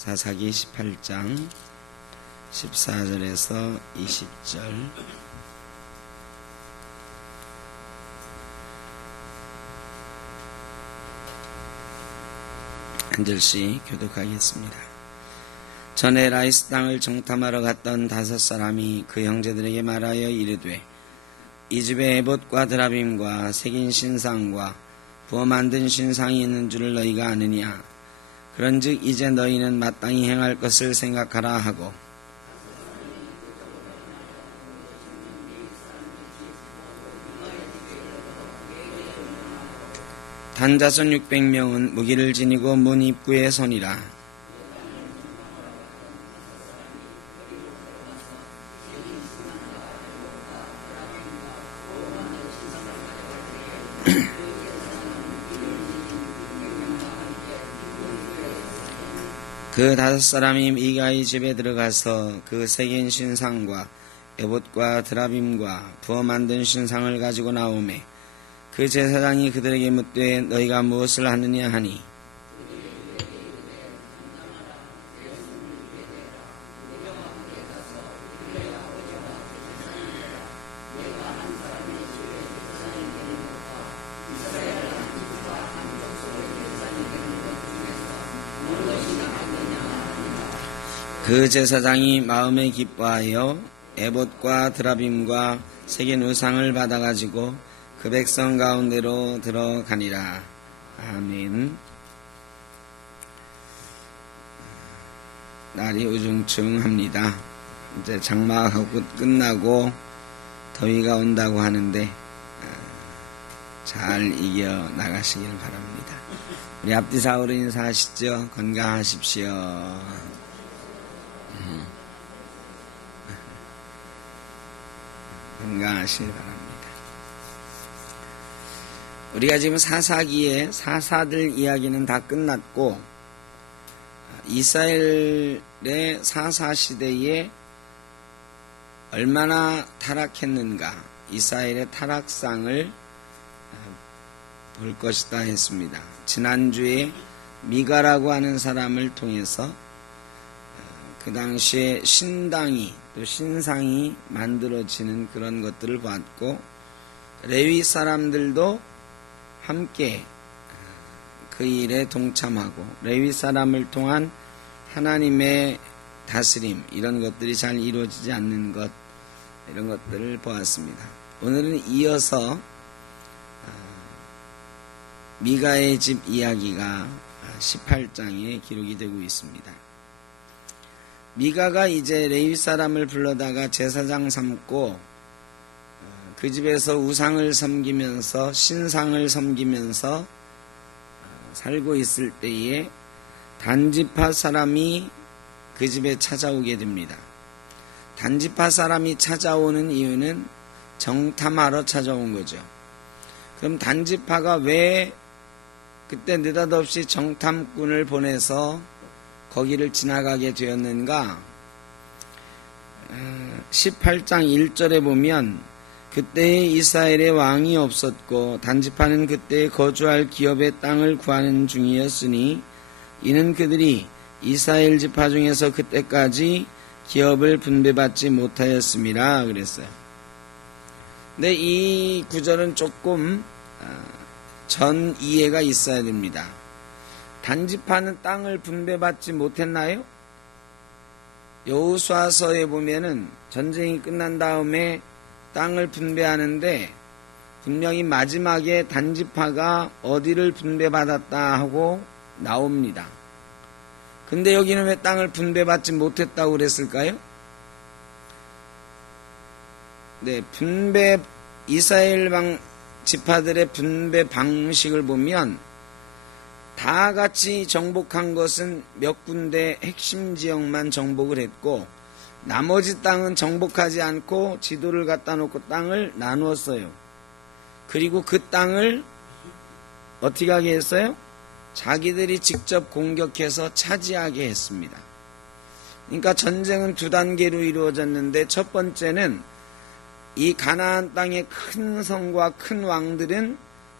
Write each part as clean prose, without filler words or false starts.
사사기 18장 14절에서 20절. 한 절씩 교독하겠습니다. 전에 라이스 땅을 정탐하러 갔던 5사람이 그 형제들에게 말하여 이르되, 이 집에 에봇과 드라빔과 새긴 신상과 부어 만든 신상이 있는 줄을 너희가 아느냐? 그런즉 이제 너희는 마땅히 행할 것을 생각하라 하고, 단자손 600명은 무기를 지니고 문 입구에 서니라. 그 5사람이 미가의 집에 들어가서 그 새긴 신상과 에봇과 드라빔과 부어 만든 신상을 가지고 나오매, 그 제사장이 그들에게 묻되 너희가 무엇을 하느냐 하니, 그 제사장이 마음에 기뻐하여 에봇과 드라빔과 새긴 우상을 받아가지고 그 백성 가운데로 들어가니라. 아멘. 날이 우중충합니다. 이제 장마하고 끝나고 더위가 온다고 하는데 잘 이겨 나가시길 바랍니다. 우리 앞뒤 사우로 인사하시죠. 건강하십시오. 건강하시길 바랍니다. 우리가 지금 사사기에 사사들 이야기는 다 끝났고, 이스라엘의 사사시대에 얼마나 타락했는가, 이스라엘의 타락상을 볼 것이다 했습니다. 지난주에 미가라고 하는 사람을 통해서 그 당시에 신당이 또 신상이 만들어지는 그런 것들을 봤고, 레위 사람들도 함께 그 일에 동참하고 레위 사람을 통한 하나님의 다스림, 이런 것들이 잘 이루어지지 않는 것, 이런 것들을 보았습니다. 오늘은 이어서 미가의 집 이야기가 18장에 기록이 되고 있습니다. 미가가 이제 레위 사람을 불러다가 제사장 삼고 그 집에서 우상을 섬기면서 신상을 섬기면서 살고 있을 때에 단지파 사람이 그 집에 찾아오게 됩니다. 단지파 사람이 찾아오는 이유는 정탐하러 찾아온 거죠. 그럼 단지파가 왜 그때 느닷없이 정탐꾼을 보내서 거기를 지나가게 되었는가? 18장 1절에 보면, 그때에 이스라엘의 왕이 없었고 단지파는 그때 거주할 기업의 땅을 구하는 중이었으니 이는 그들이 이스라엘 지파 중에서 그때까지 기업을 분배받지 못하였음이라 그랬어요. 근데 이 구절은 조금 전 이해가 있어야 됩니다. 단지파는 땅을 분배받지 못했나요? 여호수아서에 보면은 전쟁이 끝난 다음에 땅을 분배하는데 분명히 마지막에 단지파가 어디를 분배받았다 하고 나옵니다. 근데 여기는 왜 땅을 분배받지 못했다고 그랬을까요? 네, 이스라엘 지파들의 분배 방식을 보면 다 같이 정복한 것은 몇 군데 핵심 지역만 정복을 했고, 나머지 땅은 정복하지 않고 지도를 갖다 놓고 땅을 나누었어요. 그리고 그 땅을 어떻게 하게 했어요? 자기들이 직접 공격해서 차지하게 했습니다. 그러니까 전쟁은 2단계로 이루어졌는데, 첫 번째는 이 가나안 땅의 큰 성과 큰 왕들은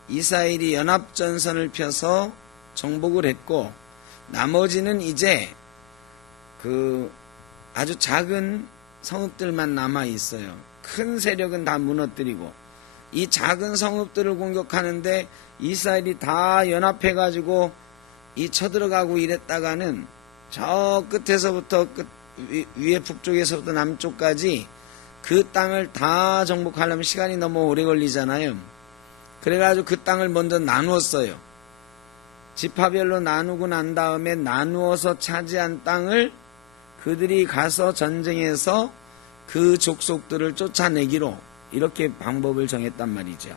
이스라엘이 연합전선을 펴서 정복을 했고, 나머지는 이제 아주 작은 성읍들만 남아 있어요. 큰 세력은 다 무너뜨리고 이 작은 성읍들을 공격하는데 이스라엘이 다 연합해가지고 이 쳐들어가고 이랬다가는 저 끝에서부터 위에 북쪽에서부터 남쪽까지 그 땅을 다 정복하려면 시간이 너무 오래 걸리잖아요. 그래가지고 그 땅을 먼저 나누었어요. 지파별로 나누고 난 다음에 나누어서 차지한 땅을 그들이 가서 전쟁에서 그 족속들을 쫓아내기로 이렇게 방법을 정했단 말이죠.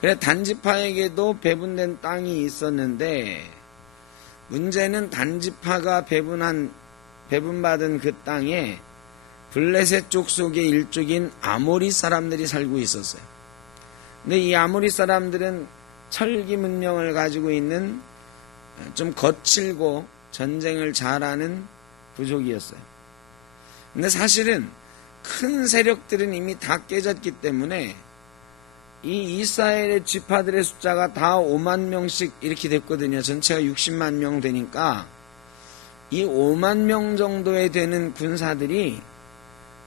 그래 단지파에게도 배분된 땅이 있었는데 문제는 단지파가 배분받은 그 땅에 블레셋 족속의 일족인 아모리 사람들이 살고 있었어요. 근데 이 아모리 사람들은 철기 문명을 가지고 있는 좀 거칠고 전쟁을 잘하는 부족이었어요. 근데 사실은 큰 세력들은 이미 다 깨졌기 때문에 이 이스라엘의 지파들의 숫자가 다 5만 명씩 이렇게 됐거든요. 전체가 60만 명 되니까 이 5만 명 정도에 되는 군사들이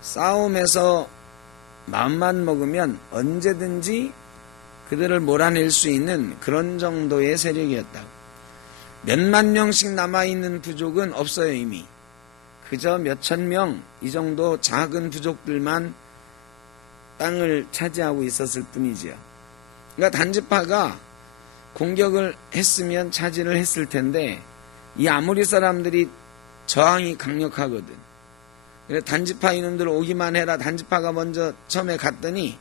싸움에서 마음만 먹으면 언제든지 그들을 몰아낼 수 있는 그런 정도의 세력이었다. 몇만 명씩 남아있는 부족은 없어요. 이미 그저 몇천 명 이 정도 작은 부족들만 땅을 차지하고 있었을 뿐이지요. 그러니까 단지파가 공격을 했으면 차지를 했을 텐데 이 아모리 사람들이 저항이 강력하거든. 그래서 단지파 이놈들 오기만 해라. 단지파가 먼저 처음에 갔더니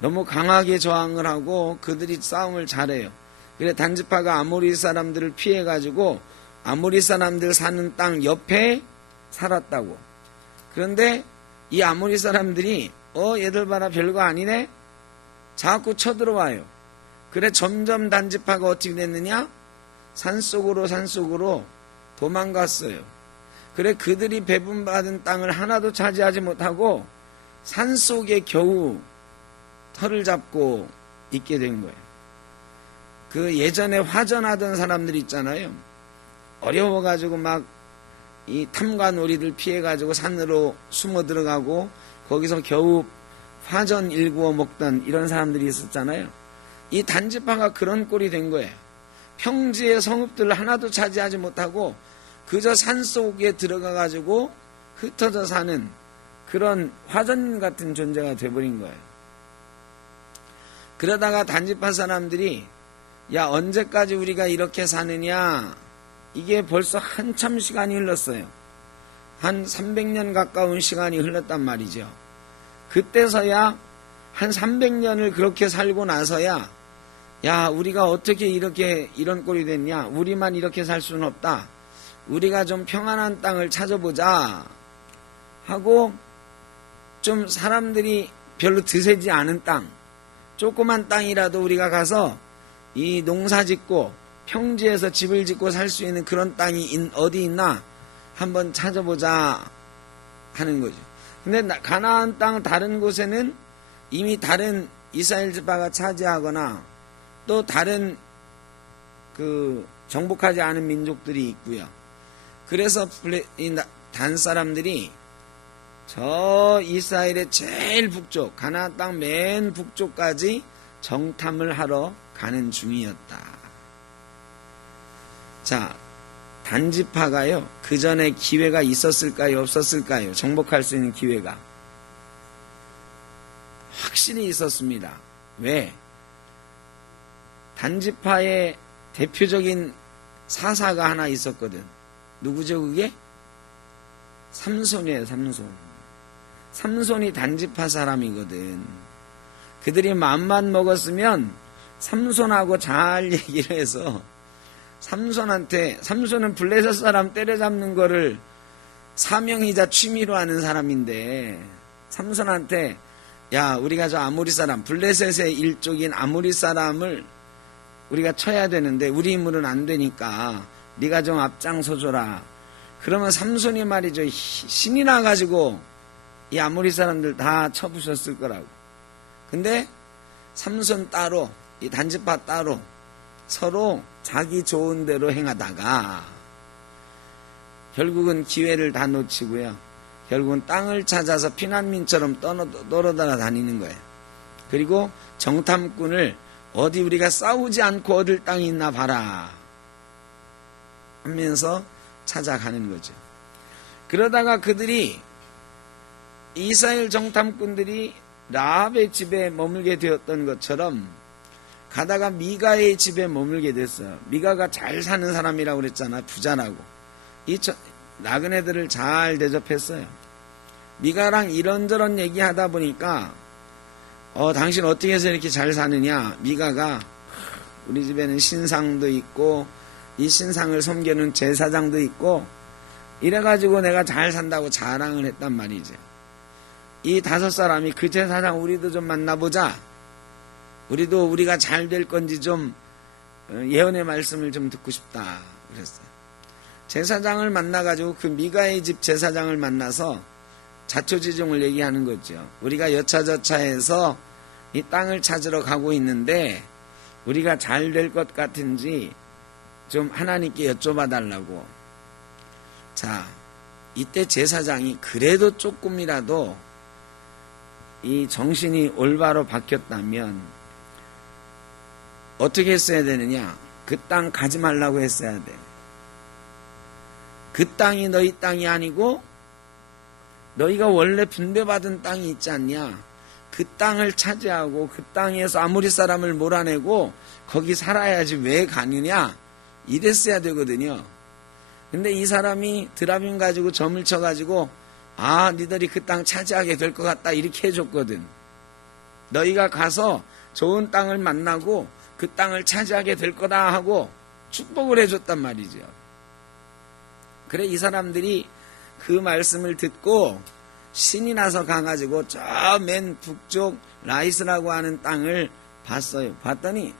너무 강하게 저항을 하고 그들이 싸움을 잘해요. 그래서 단지파가 아모리 사람들을 피해가지고 아모리 사람들 사는 땅 옆에 살았다고. 그런데 이 아모리 사람들이 얘들 봐라 별거 아니네? 자꾸 쳐들어와요. 그래 점점 단지파가 어떻게 됐느냐? 산속으로 도망갔어요. 그래 그들이 배분받은 땅을 하나도 차지하지 못하고 산속에 겨우 털을 잡고 있게 된 거예요. 그 예전에 화전하던 사람들 있잖아요. 어려워가지고 막 이 탐관오리들 피해가지고 산으로 숨어 들어가고 거기서 겨우 화전 일구어 먹던 이런 사람들이 있었잖아요. 이 단지파가 그런 꼴이 된 거예요. 평지의 성읍들을 하나도 차지하지 못하고 그저 산속에 들어가가지고 흩어져 사는 그런 화전 같은 존재가 돼버린 거예요. 그러다가 단지파 사람들이 야 언제까지 우리가 이렇게 사느냐, 이게 벌써 한참 시간이 흘렀어요. 한 300년 가까운 시간이 흘렀단 말이죠. 그때서야 한 300년을 그렇게 살고 나서야 야 우리가 어떻게 이런 꼴이 됐냐, 우리만 이렇게 살 수는 없다, 우리가 좀 평안한 땅을 찾아보자 하고 좀 사람들이 별로 드세지 않은 땅, 조그만 땅이라도 우리가 가서 이 농사 짓고 평지에서 집을 짓고 살 수 있는 그런 땅이 어디 있나 한번 찾아보자 하는 거죠. 근데 가나안 땅 다른 곳에는 이미 다른 이스라엘 지파가 차지하거나 또 다른 정복하지 않은 민족들이 있고요. 그래서 단 사람들이 저 이스라엘의 제일 북쪽, 가나안 땅 맨 북쪽까지 정탐을 하러 가는 중이었다. 자, 단지파가요, 그 전에 기회가 있었을까요, 없었을까요? 정복할 수 있는 기회가 확실히 있었습니다. 왜? 단지파의 대표적인 사사가 하나 있었거든. 누구죠 그게? 삼손이에요. 삼손이 단지파 사람이거든. 그들이 맘만 먹었으면 삼손하고 잘 얘기를 해서 삼손은 블레셋 사람 때려잡는 거를 사명이자 취미로 하는 사람인데 삼손한테 야 우리가 저 아모리 사람, 블레셋의 일족인 아모리 사람을 우리가 쳐야 되는데 우리 힘으로는 안 되니까 네가 좀 앞장서줘라. 그러면 삼손이 말이죠, 신이 나가지고 이 아모리 사람들 다 쳐부셨을 거라고. 근데 삼손 따로, 이 단지파 따로 서로 자기 좋은 대로 행하다가 결국은 기회를 다 놓치고요. 결국은 땅을 찾아서 피난민처럼 떠돌아 다니는 거예요. 그리고 정탐꾼을 어디 우리가 싸우지 않고 얻을 땅이 있나 봐라 하면서 찾아가는 거죠. 그러다가 그들이 이스라엘 정탐꾼들이 라합의 집에 머물게 되었던 것처럼 가다가 미가의 집에 머물게 됐어요. 미가가 잘 사는 사람이라고 그랬잖아. 부자라고. 이 나그네들을 잘 대접했어요. 미가랑 이런저런 얘기하다 보니까 당신 어떻게 해서 이렇게 잘 사느냐. 미가가 우리 집에는 신상도 있고 이 신상을 섬기는 제사장도 있고 이래가지고 내가 잘 산다고 자랑을 했단 말이죠. 이 5사람이 그 제사장 우리도 좀 만나보자. 우리도 우리가 잘 될 건지 좀 예언의 말씀을 좀 듣고 싶다 그랬어요. 제사장을 만나가지고 그 미가의 집 제사장을 만나서 자초지종을 얘기하는 거죠. 우리가 여차저차해서 이 땅을 찾으러 가고 있는데 우리가 잘 될 것 같은지 좀 하나님께 여쭤봐 달라고. 자, 이때 제사장이 그래도 조금이라도 이 정신이 올바로 바뀌었다면 어떻게 했어야 되느냐? 그 땅 가지 말라고 했어야 돼. 그 땅이 너희 땅이 아니고 너희가 원래 분배받은 땅이 있지 않냐? 그 땅을 차지하고 그 땅에서 아무리 사람을 몰아내고 거기 살아야지 왜 가느냐? 이랬어야 되거든요. 근데 이 사람이 드라빔 가지고 점을 쳐가지고 니들이 그 땅 차지하게 될 것 같다 이렇게 해줬거든. 너희가 가서 좋은 땅을 만나고 그 땅을 차지하게 될 거다 하고 축복을 해줬단 말이죠. 그래 이 사람들이 그 말씀을 듣고 신이 나서 가가지고 저 맨 북쪽 라이스라고 하는 땅을 봤어요. 봤더니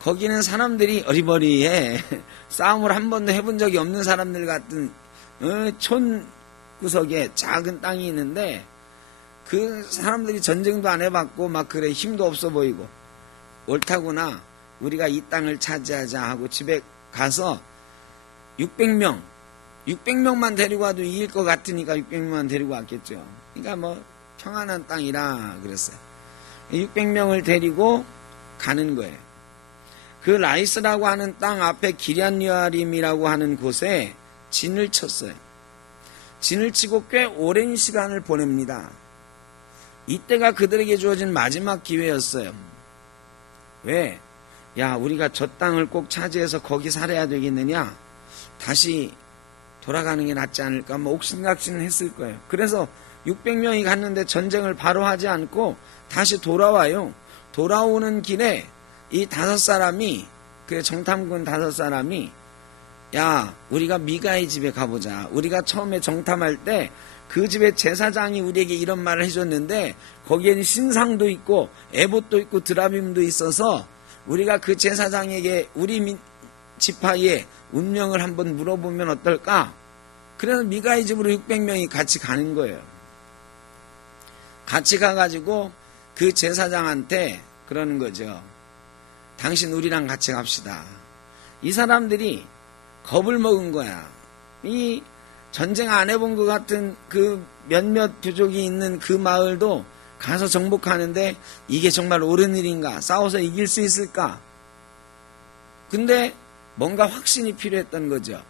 거기는 사람들이 어리버리해. 싸움을 한 번도 해본 적이 없는 사람들 같은 촌 구석에 작은 땅이 있는데 그 사람들이 전쟁도 안 해봤고 막 그래 힘도 없어 보이고 옳다구나 우리가 이 땅을 차지하자 하고 집에 가서 600명만 데리고 와도 이길 것 같으니까 600명만 데리고 왔겠죠. 그러니까 뭐 평안한 땅이라 그랬어요. 600명을 데리고 가는 거예요. 그 라이스라고 하는 땅 앞에 기럇여아림이라고 하는 곳에 진을 쳤어요. 진을 치고 꽤 오랜 시간을 보냅니다. 이때가 그들에게 주어진 마지막 기회였어요. 왜? 야, 우리가 저 땅을 꼭 차지해서 거기 살아야 되겠느냐? 다시 돌아가는 게 낫지 않을까? 뭐 옥신각신 했을 거예요. 그래서 600명이 갔는데 전쟁을 바로 하지 않고 다시 돌아와요. 돌아오는 길에 이 5사람이, 그래 정탐꾼 5사람이 야, 우리가 미가의 집에 가보자. 우리가 처음에 정탐할 때 그 집의 제사장이 우리에게 이런 말을 해줬는데 거기에는 신상도 있고 에봇도 있고 드라빔도 있어서 우리가 그 제사장에게 우리 지파의 운명을 한번 물어보면 어떨까? 그래서 미가의 집으로 600명이 같이 가는 거예요. 같이 가가지고 그 제사장한테 그러는 거죠. 당신 우리랑 같이 갑시다. 이 사람들이 겁을 먹은 거야. 이 전쟁 안 해본 것 같은 그 몇몇 부족이 있는 그 마을도 가서 정복하는데 이게 정말 옳은 일인가? 싸워서 이길 수 있을까? 근데 뭔가 확신이 필요했던 거죠.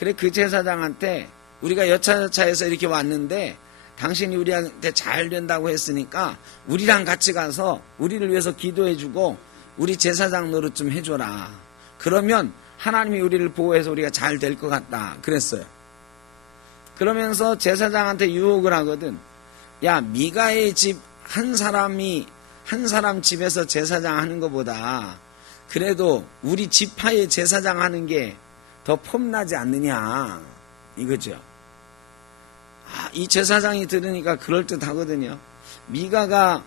그래 그 제사장한테 우리가 여차여차해서 이렇게 왔는데 당신이 우리한테 잘 된다고 했으니까 우리랑 같이 가서 우리를 위해서 기도해주고 우리 제사장 노릇 좀 해줘라. 그러면 하나님이 우리를 보호해서 우리가 잘 될 것 같다. 그랬어요. 그러면서 제사장한테 유혹을 하거든. 야, 미가의 집 한 사람 집에서 제사장 하는 것보다 그래도 우리 지파의 제사장 하는 게 더 폼나지 않느냐. 이거죠. 이 제사장이 들으니까 그럴듯하거든요. 미가가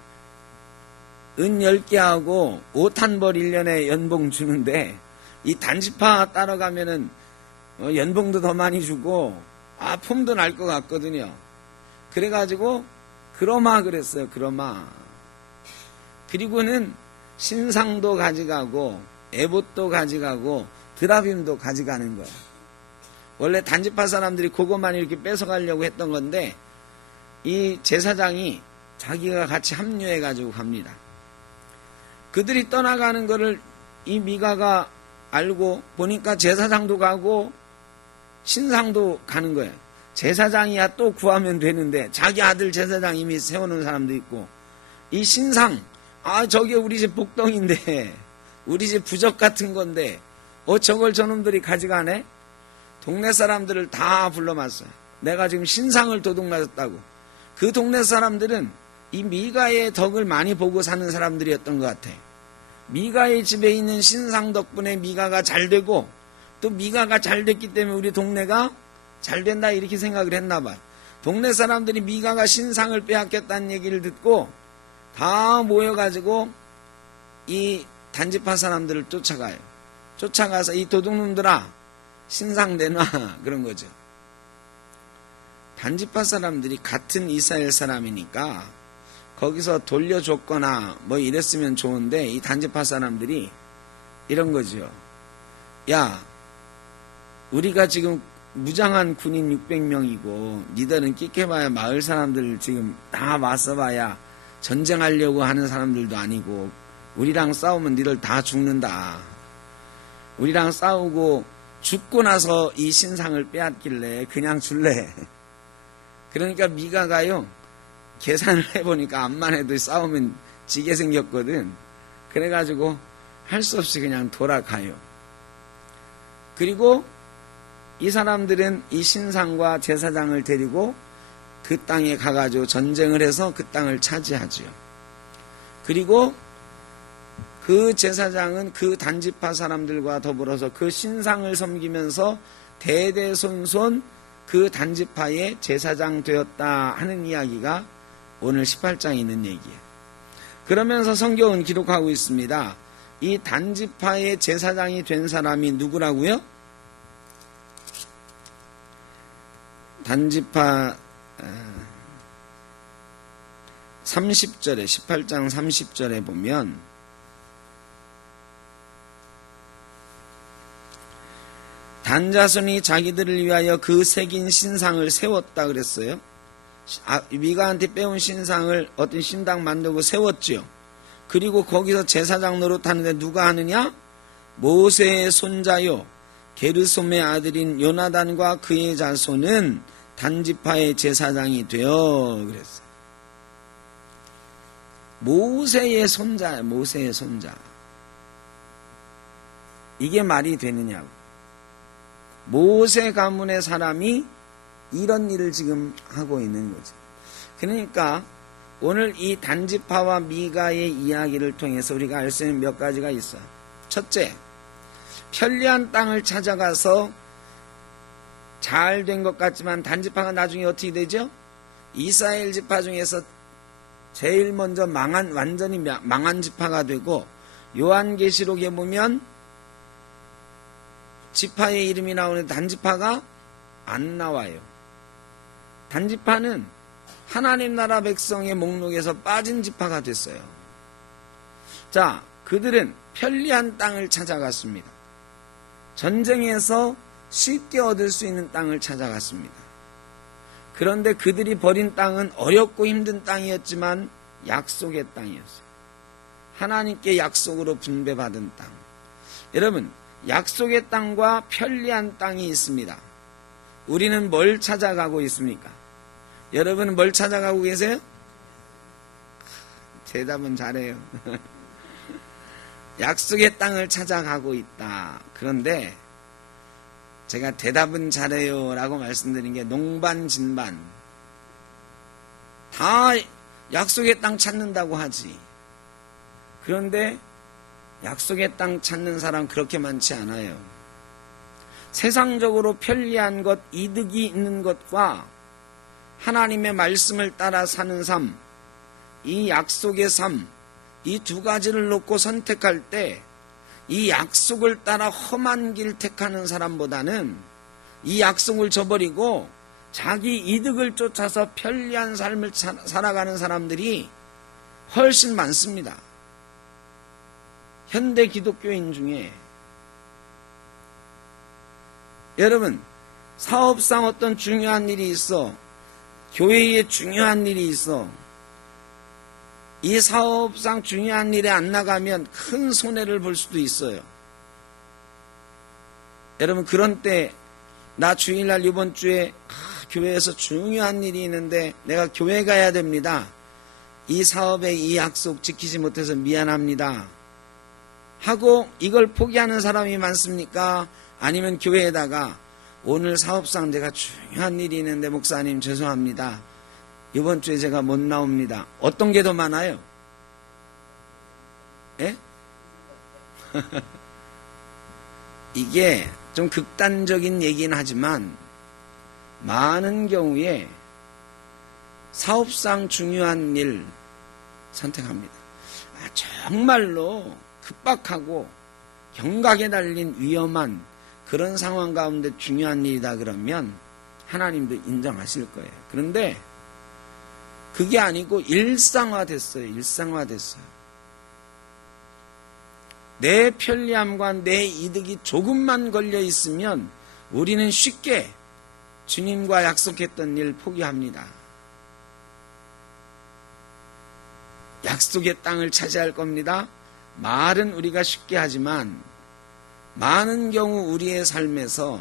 은 10개하고 5탄벌 1년에 연봉 주는데 이 단지파 따라가면은 연봉도 더 많이 주고 폼도 날 것 같거든요. 그래가지고 그러마 그랬어요. 그러마. 그리고는 신상도 가져가고 에봇도 가져가고 드라빔도 가져가는 거야. 원래 단지파 사람들이 그것만 이렇게 뺏어가려고 했던 건데 이 제사장이 자기가 같이 합류해가지고 갑니다. 그들이 떠나가는 거를 이 미가가 알고 보니까 제사장도 가고 신상도 가는 거예요. 제사장이야 또 구하면 되는데 자기 아들 제사장 이미 세워놓은 사람도 있고 이 신상 저게 우리 집 복덩인데 우리 집 부적 같은 건데 저걸 저놈들이 가져가네? 동네 사람들을 다 불러놨어요. 내가 지금 신상을 도둑맞았다고. 그 동네 사람들은 이 미가의 덕을 많이 보고 사는 사람들이었던 것 같아. 미가의 집에 있는 신상 덕분에 미가가 잘 되고 또 미가가 잘 됐기 때문에 우리 동네가 잘 된다 이렇게 생각을 했나 봐요. 동네 사람들이 미가가 신상을 빼앗겼다는 얘기를 듣고 다 모여가지고 이 단지파 사람들을 쫓아가요. 쫓아가서 이 도둑놈들아 신상 내놔 그런 거죠. 단지파 사람들이 같은 이스라엘 사람이니까 거기서 돌려줬거나 뭐 이랬으면 좋은데 이 단지파 사람들이 이런 거죠. 야, 우리가 지금 무장한 군인 600명이고 니들은 끽해봐야 마을 사람들 지금 다 맞서봐야 전쟁하려고 하는 사람들도 아니고 우리랑 싸우면 니들 다 죽는다. 우리랑 싸우고 죽고 나서 이 신상을 빼앗길래 그냥 줄래. 그러니까 미가가요 계산을 해보니까 암만 해도 싸우면 지게 생겼거든. 그래가지고 할 수 없이 그냥 돌아가요. 그리고 이 사람들은 이 신상과 제사장을 데리고 그 땅에 가가지고 전쟁을 해서 그 땅을 차지하죠. 그리고 그 제사장은 그 단지파 사람들과 더불어서 그 신상을 섬기면서 대대손손 그 단지파의 제사장 되었다 하는 이야기가 오늘 18장에 있는 얘기예요. 그러면서 성경은 기록하고 있습니다. 이 단지파의 제사장이 된 사람이 누구라고요? 단지파 30절에 18장 30절에 보면 단자손이 자기들을 위하여 그 새긴 신상을 세웠다 그랬어요. 미가한테 빼온 신상을 어떤 신당 만들고 세웠지요. 그리고 거기서 제사장 노릇하는데 누가 하느냐? 모세의 손자요 게르솜의 아들인 요나단과 그의 자손은 단지파의 제사장이 되어 그랬어요. 모세의 손자야, 모세의 손자. 이게 말이 되느냐고. 모세 가문의 사람이 이런 일을 지금 하고 있는 거죠. 그러니까 오늘 이 단지파와 미가의 이야기를 통해서 우리가 알 수 있는 몇 가지가 있어요. 첫째, 편리한 땅을 찾아가서 잘 된 것 같지만 단지파가 나중에 어떻게 되죠? 이스라엘 지파 중에서 제일 먼저 완전히 망한 지파가 되고 요한계시록에 보면 지파의 이름이 나오는데 단지파가 안 나와요. 단지파는 하나님 나라 백성의 목록에서 빠진 지파가 됐어요. 자, 그들은 편리한 땅을 찾아갔습니다. 전쟁에서 쉽게 얻을 수 있는 땅을 찾아갔습니다. 그런데 그들이 버린 땅은 어렵고 힘든 땅이었지만 약속의 땅이었어요. 하나님께 약속으로 분배받은 땅. 여러분, 약속의 땅과 편리한 땅이 있습니다. 우리는 뭘 찾아가고 있습니까? 여러분은 뭘 찾아가고 계세요? 대답은 잘해요. 약속의 땅을 찾아가고 있다. 그런데 제가 대답은 잘해요 라고 말씀드린 게 농반진반. 다 약속의 땅 찾는다고 하지. 그런데 약속의 땅 찾는 사람 그렇게 많지 않아요. 세상적으로 편리한 것, 이득이 있는 것과 하나님의 말씀을 따라 사는 삶, 이 약속의 삶, 이 두 가지를 놓고 선택할 때 이 약속을 따라 험한 길 택하는 사람보다는 이 약속을 저버리고 자기 이득을 쫓아서 편리한 삶을 살아가는 사람들이 훨씬 많습니다. 현대 기독교인 중에 여러분 사업상 어떤 중요한 일이 있어. 교회에 중요한 일이 있어. 이 사업상 중요한 일에 안 나가면 큰 손해를 볼 수도 있어요. 여러분, 그런 때 나 주일날 이번 주에 교회에서 중요한 일이 있는데 내가 교회 가야 됩니다. 이 사업에 이 약속 지키지 못해서 미안합니다 하고 이걸 포기하는 사람이 많습니까? 아니면 교회에다가 오늘 사업상 내가 중요한 일이 있는데 목사님 죄송합니다. 이번 주에 제가 못 나옵니다. 어떤 게 더 많아요? 예? 이게 좀 극단적인 얘기는 하지만 많은 경우에 사업상 중요한 일 선택합니다. 정말로 급박하고 경각에 달린 위험한 그런 상황 가운데 중요한 일이다 그러면 하나님도 인정하실 거예요. 그런데 그게 아니고 일상화됐어요. 일상화됐어요. 내 편리함과 내 이득이 조금만 걸려 있으면 우리는 쉽게 주님과 약속했던 일 포기합니다. 약속의 땅을 차지할 겁니다. 말은 우리가 쉽게 하지만 많은 경우 우리의 삶에서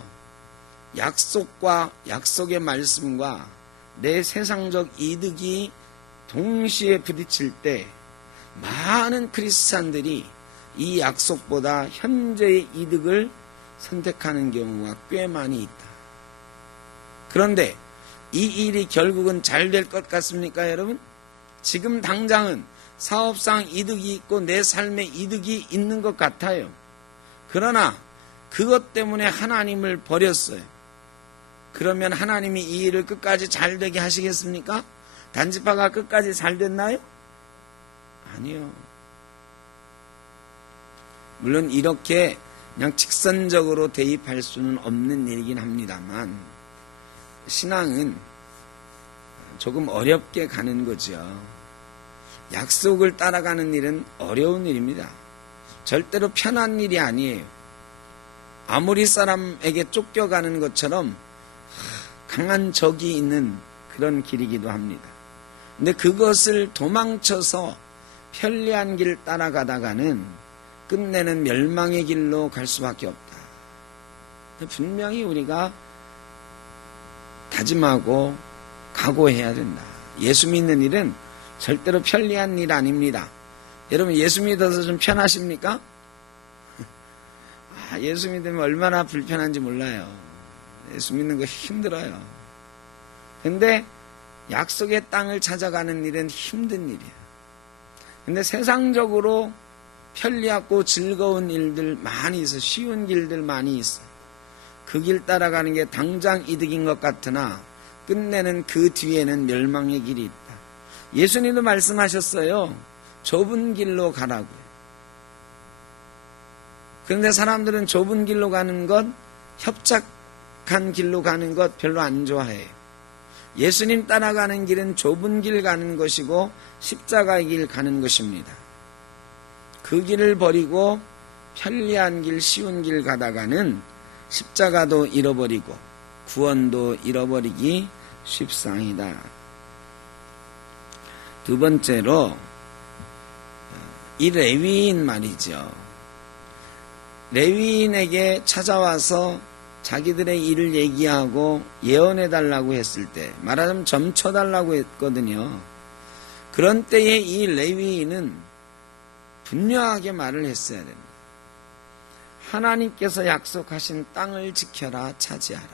약속과 약속의 말씀과 내 세상적 이득이 동시에 부딪힐 때 많은 크리스찬들이 이 약속보다 현재의 이득을 선택하는 경우가 꽤 많이 있다. 그런데 이 일이 결국은 잘 될 것 같습니까, 여러분? 지금 당장은 사업상 이득이 있고 내 삶에 이득이 있는 것 같아요. 그러나 그것 때문에 하나님을 버렸어요. 그러면 하나님이 이 일을 끝까지 잘 되게 하시겠습니까? 단지파가 끝까지 잘 됐나요? 아니요. 물론 이렇게 그냥 직선적으로 대입할 수는 없는 일이긴 합니다만 신앙은 조금 어렵게 가는 거죠. 약속을 따라가는 일은 어려운 일입니다. 절대로 편한 일이 아니에요. 아무리 사람에게 쫓겨가는 것처럼 강한 적이 있는 그런 길이기도 합니다. 근데 그것을 도망쳐서 편리한 길 따라가다가는 끝내는 멸망의 길로 갈 수밖에 없다. 분명히 우리가 다짐하고 각오해야 된다. 예수 믿는 일은 절대로 편리한 일 아닙니다. 여러분 예수 믿어서 좀 편하십니까? 예수 믿으면 얼마나 불편한지 몰라요. 예수 믿는 거 힘들어요. 근데 약속의 땅을 찾아가는 일은 힘든 일이에요. 근데 세상적으로 편리하고 즐거운 일들 많이 있어요. 쉬운 길들 많이 있어요. 그 길 따라가는 게 당장 이득인 것 같으나 끝내는 그 뒤에는 멸망의 길이 있다. 예수님도 말씀하셨어요. 좁은 길로 가라고요. 그런데 사람들은 좁은 길로 가는 것, 협착한 길로 가는 것 별로 안 좋아해요. 예수님 따라가는 길은 좁은 길 가는 것이고 십자가의 길 가는 것입니다. 그 길을 버리고 편리한 길, 쉬운 길 가다가는 십자가도 잃어버리고 구원도 잃어버리기 쉽상이다. 두 번째로 이 레위인 말이죠. 레위인에게 찾아와서 자기들의 일을 얘기하고 예언해달라고 했을 때 말하자면 점쳐달라고 했거든요. 그런 때에 이 레위인은 분명하게 말을 했어야 됩니다. 하나님께서 약속하신 땅을 지켜라, 차지하라.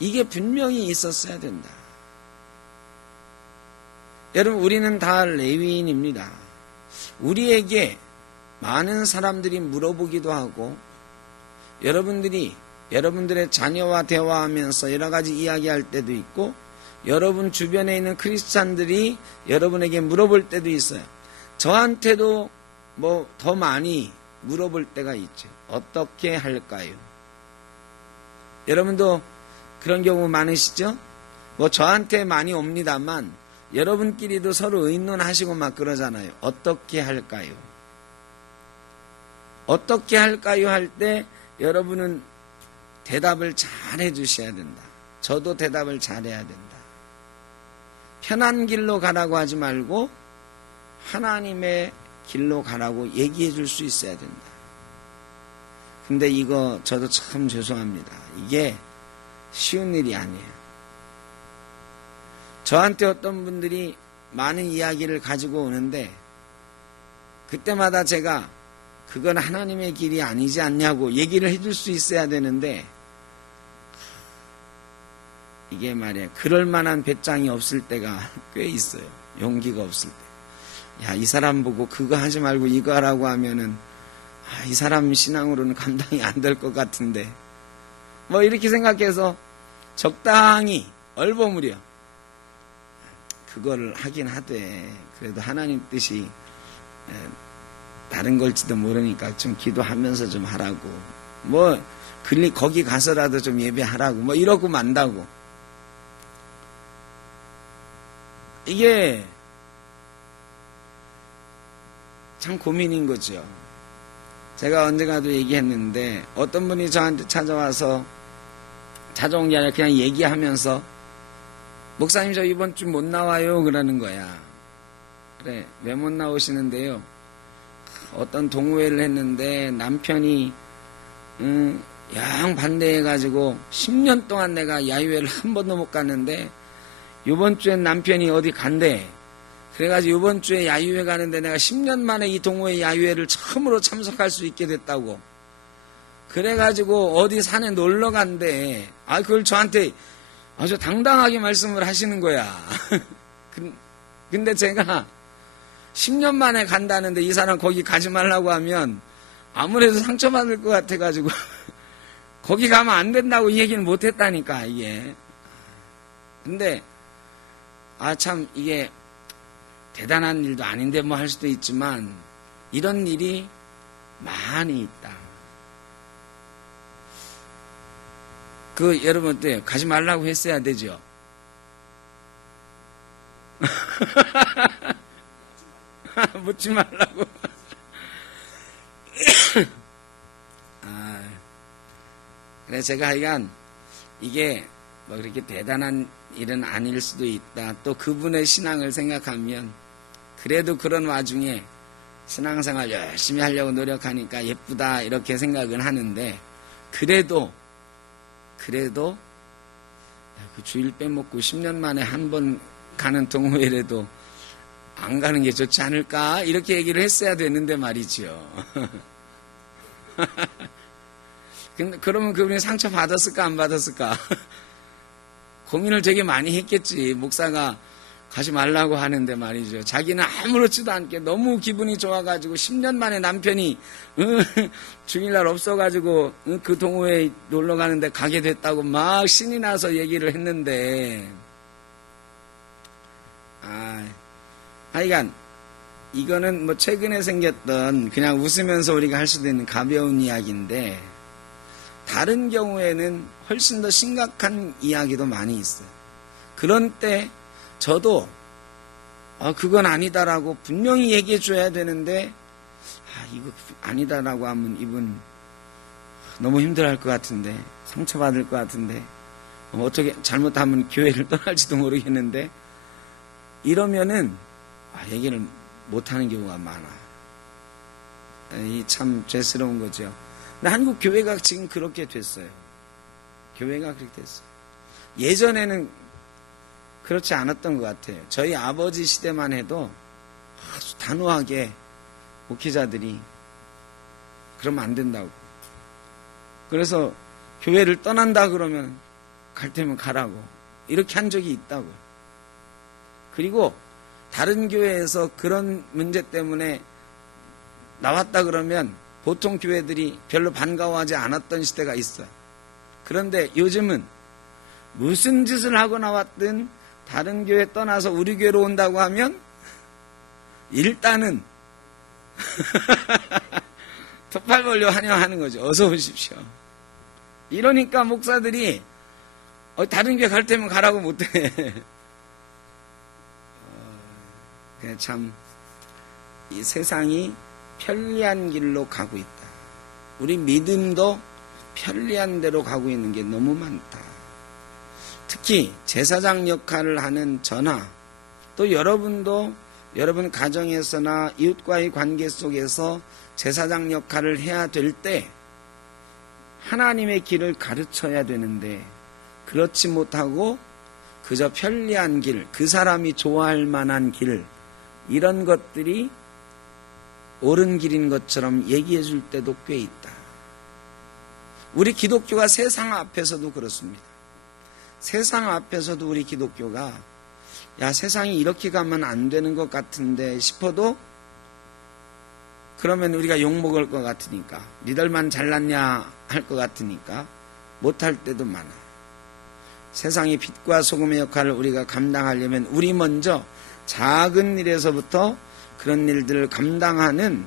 이게 분명히 있었어야 된다. 여러분 우리는 다 레위인입니다. 우리에게 많은 사람들이 물어보기도 하고 여러분들이 여러분들의 자녀와 대화하면서 여러 가지 이야기할 때도 있고 여러분 주변에 있는 크리스찬들이 여러분에게 물어볼 때도 있어요. 저한테도 뭐 더 많이 물어볼 때가 있죠. 어떻게 할까요? 여러분도 그런 경우 많으시죠? 뭐 저한테 많이 옵니다만 여러분끼리도 서로 의논하시고 막 그러잖아요. 어떻게 할까요? 어떻게 할까요? 할 때 여러분은 대답을 잘 해주셔야 된다. 저도 대답을 잘해야 된다. 편한 길로 가라고 하지 말고 하나님의 길로 가라고 얘기해 줄 수 있어야 된다. 근데 이거 저도 참 죄송합니다. 이게 쉬운 일이 아니에요. 저한테 어떤 분들이 많은 이야기를 가지고 오는데 그때마다 제가 그건 하나님의 길이 아니지 않냐고 얘기를 해줄 수 있어야 되는데 이게 말이에요. 그럴 만한 배짱이 없을 때가 꽤 있어요. 용기가 없을 때. 야, 이 사람 보고 그거 하지 말고 이거 하라고 하면은 이 사람 신앙으로는 감당이 안 될 것 같은데 뭐 이렇게 생각해서 적당히 얼버무려 그거를 하긴 하되 그래도 하나님 뜻이 다른 걸지도 모르니까 좀 기도하면서 좀 하라고 뭐 거기 가서라도 좀 예배하라고 뭐 이러고 만다고 이게 참 고민인 거죠. 제가 언젠가도 얘기했는데 어떤 분이 저한테 찾아온 게 아니라 그냥 얘기하면서 목사님 저 이번 주 못 나와요 그러는 거야. 그래 왜 못 나오시는데요? 어떤 동호회를 했는데 남편이 영 반대해가지고 10년 동안 내가 야유회를 한 번도 못 갔는데 이번 주엔 남편이 어디 간대. 그래가지고 이번 주에 야유회 가는데 내가 10년 만에 이 동호회 야유회를 처음으로 참석할 수 있게 됐다고. 그래가지고 어디 산에 놀러 간대. 그걸 저한테 아주 당당하게 말씀을 하시는 거야. 근데 제가 10년 만에 간다는데 이 사람 거기 가지 말라고 하면 아무래도 상처받을 것 같아가지고 거기 가면 안 된다고 이 얘기는 못했다니까 이게. 근데 참 이게 대단한 일도 아닌데 뭐 할 수도 있지만 이런 일이 많이 있다. 여러분 어때요? 가지 말라고 했어야 되죠. 묻지 말라고. 그래 제가 하여간 이게 뭐 그렇게 대단한 일은 아닐 수도 있다. 또 그분의 신앙을 생각하면 그래도 그런 와중에 신앙생활 열심히 하려고 노력하니까 예쁘다 이렇게 생각은 하는데 그래도 그 주일 빼먹고 10년 만에 한 번 가는 동호회라도 안 가는 게 좋지 않을까 이렇게 얘기를 했어야 되는데 말이죠. 근데 그러면 그분이 상처 받았을까 안 받았을까 고민을 되게 많이 했겠지. 목사가 가지 말라고 하는데 말이죠. 자기는 아무렇지도 않게 너무 기분이 좋아가지고 10년 만에 남편이 주일날 없어가지고 그 동호회에 놀러 가는데 가게 됐다고 막 신이 나서 얘기를 했는데 하여간 이거는 뭐 최근에 생겼던 그냥 웃으면서 우리가 할 수도 있는 가벼운 이야기인데 다른 경우에는 훨씬 더 심각한 이야기도 많이 있어요. 그런 때 저도 그건 아니다라고 분명히 얘기해 줘야 되는데 이거 아니다라고 하면 이분 너무 힘들어할 것 같은데 상처받을 것 같은데 어떻게 잘못하면 교회를 떠날지도 모르겠는데 이러면은 얘기를 못하는 경우가 많아. 이 참 죄스러운 거죠. 근데 한국 교회가 지금 그렇게 됐어요. 교회가 그렇게 됐어요. 예전에는 그렇지 않았던 것 같아요. 저희 아버지 시대만 해도 아주 단호하게 목회자들이 그러면 안 된다고. 그래서 교회를 떠난다 그러면 갈 테면 가라고. 이렇게 한 적이 있다고. 그리고 다른 교회에서 그런 문제 때문에 나왔다 그러면 보통 교회들이 별로 반가워하지 않았던 시대가 있어요. 그런데 요즘은 무슨 짓을 하고 나왔든 다른 교회 떠나서 우리 교회로 온다고 하면 일단은 턱팔 벌려 환영하는 거죠. 어서 오십시오. 이러니까 목사들이 다른 교회 갈 때면 가라고 못해. 참 이 세상이 편리한 길로 가고 있다. 우리 믿음도 편리한 대로 가고 있는 게 너무 많다. 특히 제사장 역할을 하는 저나 또 여러분도 여러분 가정에서나 이웃과의 관계 속에서 제사장 역할을 해야 될 때 하나님의 길을 가르쳐야 되는데 그렇지 못하고 그저 편리한 길, 그 사람이 좋아할 만한 길, 이런 것들이 옳은 길인 것처럼 얘기해 줄 때도 꽤 있다. 우리 기독교가 세상 앞에서도 그렇습니다. 세상 앞에서도 우리 기독교가 야, 세상이 이렇게 가면 안 되는 것 같은데 싶어도 그러면 우리가 욕먹을 것 같으니까, 니들만 잘났냐 할 것 같으니까 못할 때도 많아. 세상의 빛과 소금의 역할을 우리가 감당하려면 우리 먼저 작은 일에서부터 그런 일들을 감당하는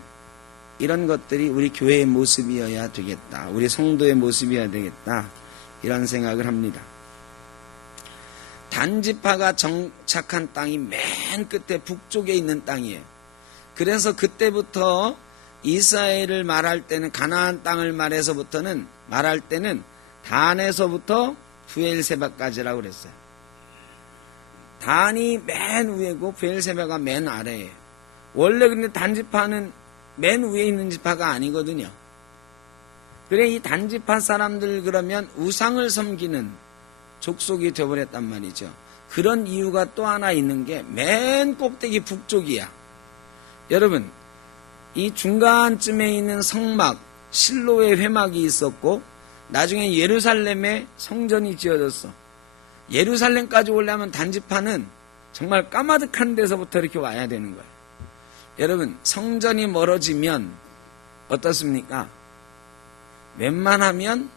이런 것들이 우리 교회의 모습이어야 되겠다. 우리 성도의 모습이어야 되겠다. 이런 생각을 합니다. 단지파가 정착한 땅이 맨 끝에 북쪽에 있는 땅이에요. 그래서 그때부터 이스라엘을 말할 때는 가나안 땅을 말할 때는 단에서부터 브엘세바까지라고 그랬어요. 단이 맨 위에고 브엘세바가 맨 아래예요. 원래 근데 단지파는 맨 위에 있는 지파가 아니거든요. 그래 이 단지파 사람들 그러면 우상을 섬기는 족속이 되어버렸단 말이죠. 그런 이유가 또 하나 있는 게 맨 꼭대기 북쪽이야. 여러분 이 중간쯤에 있는 성막 실로의 회막이 있었고 나중에 예루살렘에 성전이 지어졌어. 예루살렘까지 오려면 단지파는 정말 까마득한 데서부터 이렇게 와야 되는 거예요. 여러분 성전이 멀어지면 어떻습니까? 웬만하면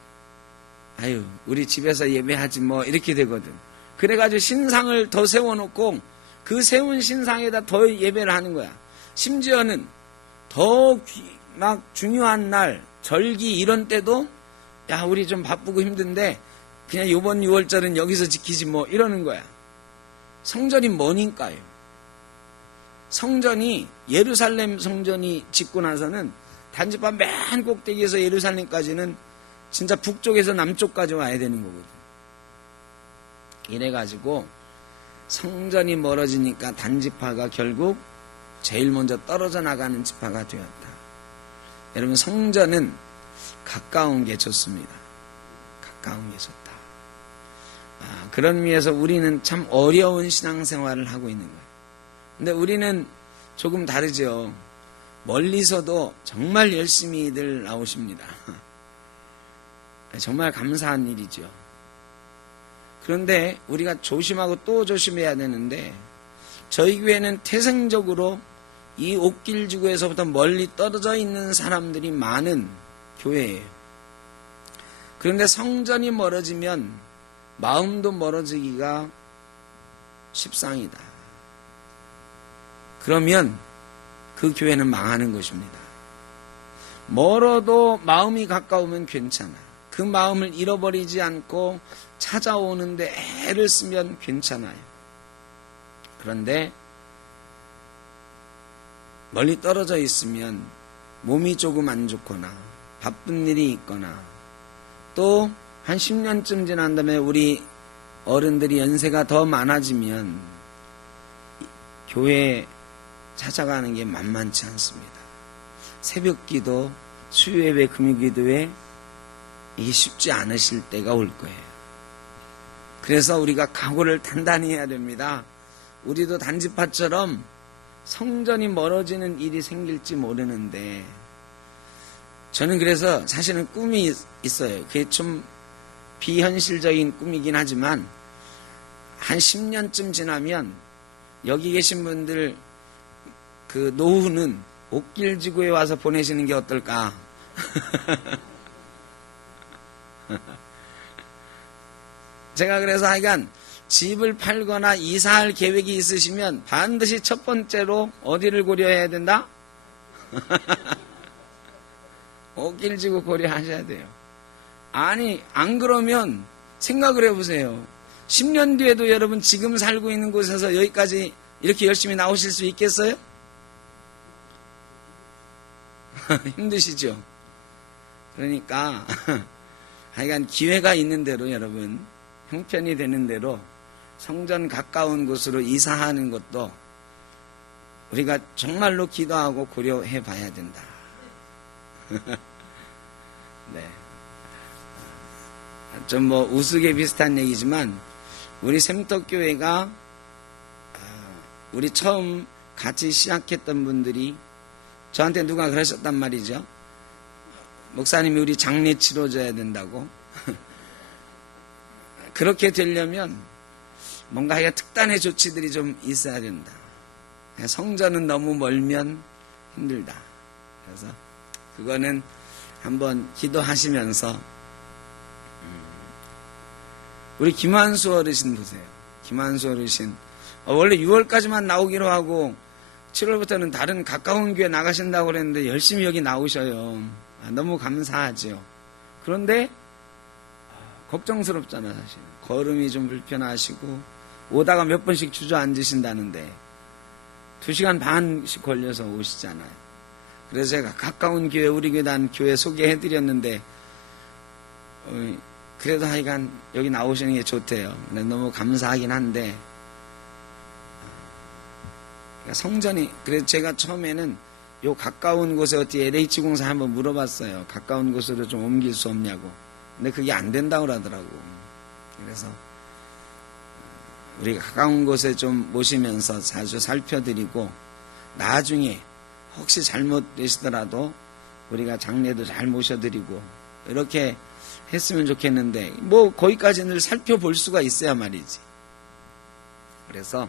아유 우리 집에서 예배하지 뭐 이렇게 되거든. 그래가지고 신상을 더 세워놓고 그 세운 신상에다 더 예배를 하는 거야. 심지어는 더 막 중요한 날 절기 이런 때도 야 우리 좀 바쁘고 힘든데 그냥 이번 6월절은 여기서 지키지 뭐 이러는 거야. 성전이 뭐니까요. 성전이 예루살렘 성전이 짓고 나서는 단지파 맨 꼭대기에서 예루살렘까지는 진짜 북쪽에서 남쪽까지 와야 되는 거거든. 이래가지고 성전이 멀어지니까 단지파가 결국 제일 먼저 떨어져 나가는 지파가 되었다. 여러분 성전은 가까운 게 좋습니다. 가까운 게 좋다. 그런 의미에서 우리는 참 어려운 신앙생활을 하고 있는 거예요. 근데 우리는 조금 다르죠. 멀리서도 정말 열심히들 나오십니다. 정말 감사한 일이죠. 그런데 우리가 조심하고 또 조심해야 되는데 저희 교회는 태생적으로 이 옥길지구에서부터 멀리 떨어져 있는 사람들이 많은 교회예요. 그런데 성전이 멀어지면 마음도 멀어지기가 십상이다. 그러면 그 교회는 망하는 것입니다. 멀어도 마음이 가까우면 괜찮아. 그 마음을 잃어버리지 않고 찾아오는데 애를 쓰면 괜찮아요. 그런데 멀리 떨어져 있으면 몸이 조금 안 좋거나 바쁜 일이 있거나 또 한 10년쯤 지난 다음에 우리 어른들이 연세가 더 많아지면 교회에 찾아가는 게 만만치 않습니다. 새벽기도, 수요예배, 금요기도에 이게 쉽지 않으실 때가 올 거예요. 그래서 우리가 각오를 단단히 해야 됩니다. 우리도 단지파처럼 성전이 멀어지는 일이 생길지 모르는데 저는 그래서 사실은 꿈이 있어요. 그게 좀 비현실적인 꿈이긴 하지만 한 10년쯤 지나면 여기 계신 분들 그 노후는 옥길지구에 와서 보내시는 게 어떨까? 제가 그래서 하여간 집을 팔거나 이사할 계획이 있으시면 반드시 첫 번째로 어디를 고려해야 된다? 옥길지구 고려하셔야 돼요. 아니 안 그러면 생각을 해보세요. 10년 뒤에도 여러분 지금 살고 있는 곳에서 여기까지 이렇게 열심히 나오실 수 있겠어요? 힘드시죠? 그러니까 하여간 기회가 있는 대로 여러분, 형편이 되는 대로 성전 가까운 곳으로 이사하는 것도 우리가 정말로 기도하고 고려해 봐야 된다. 네. 좀 뭐 우스개 비슷한 얘기지만 우리 샘떡교회가 우리 처음 같이 시작했던 분들이 저한테 누가 그러셨단 말이죠. 목사님이 우리 장례 치러줘야 된다고. 그렇게 되려면 뭔가 특단의 조치들이 좀 있어야 된다. 성전은 너무 멀면 힘들다. 그래서 그거는 한번 기도하시면서 우리 김한수 어르신 보세요. 김한수 어르신 원래 6월까지만 나오기로 하고 7월부터는 다른 가까운 교회 나가신다고 그랬는데 열심히 여기 나오셔요. 너무 감사하죠. 그런데 걱정스럽잖아 사실. 걸음이 좀 불편하시고 오다가 몇 번씩 주저앉으신다는데 2시간 반씩 걸려서 오시잖아요. 그래서 제가 가까운 교회 우리 교단 교회 소개해드렸는데 그래도 하여간 여기 나오시는 게 좋대요. 너무 감사하긴 한데 성전이 그래서 제가 처음에는 요 가까운 곳에 어떻게 LH공사 한번 물어봤어요. 가까운 곳으로 좀 옮길 수 없냐고. 근데 그게 안 된다고 그러더라고. 그래서 우리가 가까운 곳에 좀 모시면서 자주 살펴드리고 나중에 혹시 잘못되시더라도 우리가 장례도 잘 모셔드리고 이렇게 했으면 좋겠는데 뭐 거기까지 늘 살펴볼 수가 있어야 말이지. 그래서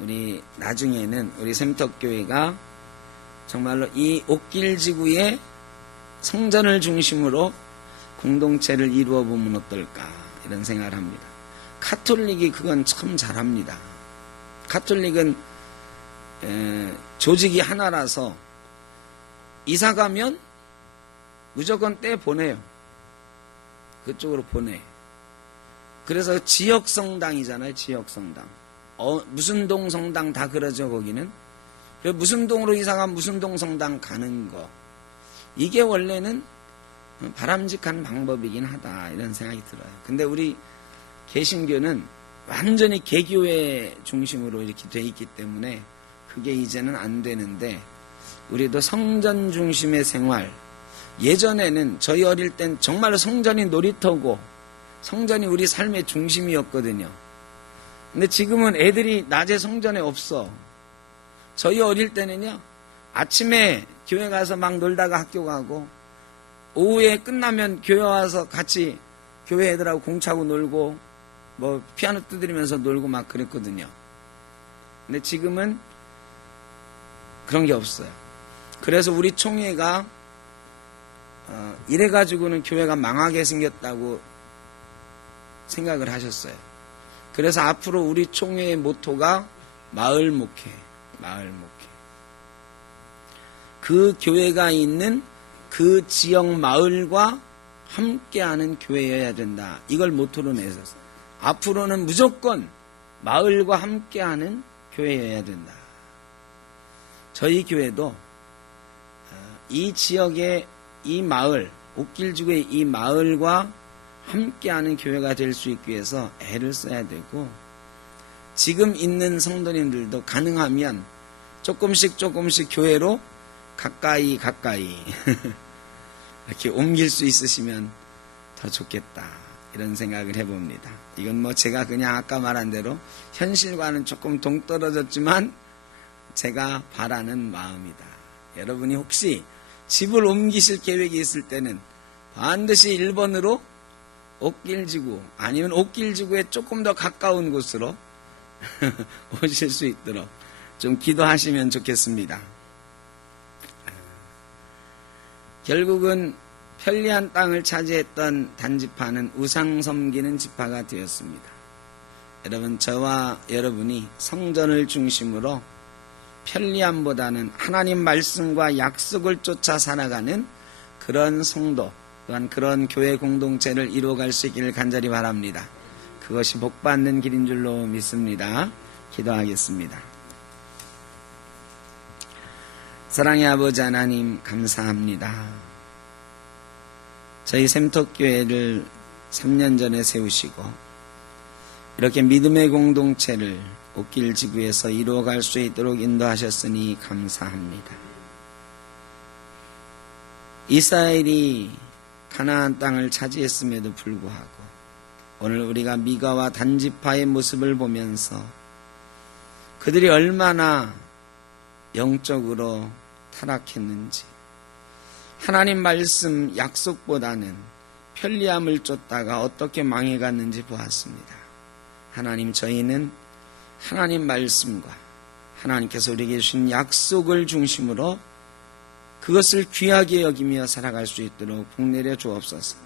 우리 나중에는 우리 샘떡교회가 정말로 이 옥길지구의 성전을 중심으로 공동체를 이루어 보면 어떨까 이런 생각을 합니다. 카톨릭이 그건 참 잘합니다. 카톨릭은 조직이 하나라서 이사 가면 무조건 떼 보내요. 그쪽으로 보내. 그래서 지역성당이잖아요. 지역성당. 무슨 동 성당 다 그러죠. 거기는. 무슨 동으로 이사가면 무슨 동 성당 가는 거. 이게 원래는 바람직한 방법이긴 하다 이런 생각이 들어요. 근데 우리 개신교는 완전히 개교회 중심으로 이렇게 돼 있기 때문에 그게 이제는 안 되는데 우리도 성전 중심의 생활. 예전에는 저희 어릴 땐 정말로 성전이 놀이터고 성전이 우리 삶의 중심이었거든요. 근데 지금은 애들이 낮에 성전에 없어. 저희 어릴 때는요, 아침에 교회 가서 막 놀다가 학교 가고 오후에 끝나면 교회 와서 같이 교회 애들하고 공차고 놀고 뭐 피아노 두드리면서 놀고 막 그랬거든요. 근데 지금은 그런 게 없어요. 그래서 우리 총회가 이래가지고는 교회가 망하게 생겼다고 생각을 하셨어요. 그래서 앞으로 우리 총회의 모토가 마을 목회, 마을 목회. 그 교회가 있는 그 지역 마을과 함께하는 교회여야 된다. 이걸 모토로 내셨어요. 앞으로는 무조건 마을과 함께하는 교회여야 된다. 저희 교회도 이 지역의 이 마을, 옥길지구의 이 마을과 함께하는 교회가 될 수 있기 위해서 애를 써야 되고 지금 있는 성도님들도 가능하면 조금씩 교회로 가까이 이렇게 옮길 수 있으시면 더 좋겠다 이런 생각을 해봅니다. 이건 뭐 제가 그냥 아까 말한 대로 현실과는 조금 동떨어졌지만 제가 바라는 마음이다. 여러분이 혹시 집을 옮기실 계획이 있을 때는 반드시 1번으로 옥길지구 아니면 옥길지구에 조금 더 가까운 곳으로 오실 수 있도록 좀 기도하시면 좋겠습니다. 결국은 편리한 땅을 차지했던 단지파는 우상 섬기는 지파가 되었습니다. 여러분, 저와 여러분이 성전을 중심으로 편리함보다는 하나님 말씀과 약속을 쫓아 살아가는 그런 성도 또한 그런 교회 공동체를 이루어갈 수 있기를 간절히 바랍니다. 그것이 복받는 길인 줄로 믿습니다. 기도하겠습니다. 사랑의 아버지 하나님 감사합니다. 저희 샘터교회를 3년 전에 세우시고 이렇게 믿음의 공동체를 옥길 지구에서 이루어갈 수 있도록 인도하셨으니 감사합니다. 이스라엘이 가나안 땅을 차지했음에도 불구하고 오늘 우리가 미가와 단지파의 모습을 보면서 그들이 얼마나 영적으로 타락했는지, 하나님 말씀 약속보다는 편리함을 쫓다가 어떻게 망해갔는지 보았습니다. 하나님, 저희는 하나님 말씀과 하나님께서 우리에게 주신 약속을 중심으로 그것을 귀하게 여기며 살아갈 수 있도록 복내려 주옵소서.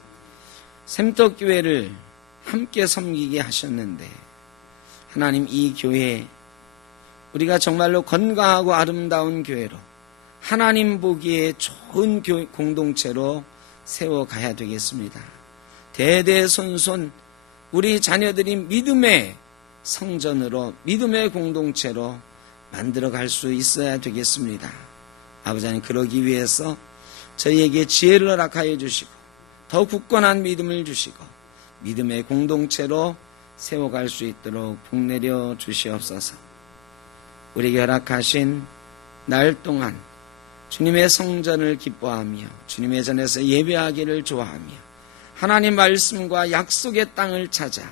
샘터교회를 함께 섬기게 하셨는데 하나님, 이 교회 우리가 정말로 건강하고 아름다운 교회로 하나님 보기에 좋은 공동체로 세워가야 되겠습니다. 대대손손 우리 자녀들이 믿음의 성전으로, 믿음의 공동체로 만들어갈 수 있어야 되겠습니다. 아버지 하나님, 그러기 위해서 저희에게 지혜를 허락하여 주시고 더 굳건한 믿음을 주시고 믿음의 공동체로 세워갈 수 있도록 복내려 주시옵소서. 우리에게 허락하신 날 동안 주님의 성전을 기뻐하며 주님의 전에서 예배하기를 좋아하며 하나님 말씀과 약속의 땅을 찾아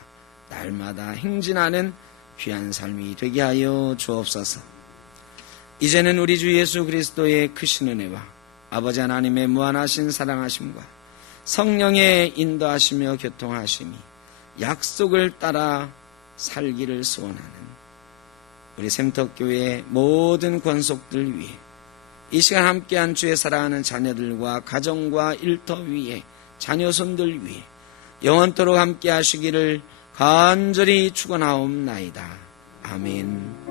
날마다 행진하는 귀한 삶이 되게 하여 주옵소서. 이제는 우리 주 예수 그리스도의 크신 은혜와 아버지 하나님의 무한하신 사랑하심과 성령의 인도하시며 교통하심이 약속을 따라 살기를 소원하는 우리 샘터교회의 모든 권속들 위해 이 시간 함께한 주의 사랑하는 자녀들과 가정과 일터 위에 자녀손들 위해 영원토록 함께 하시기를 간절히 축원하옵나이다. 아멘.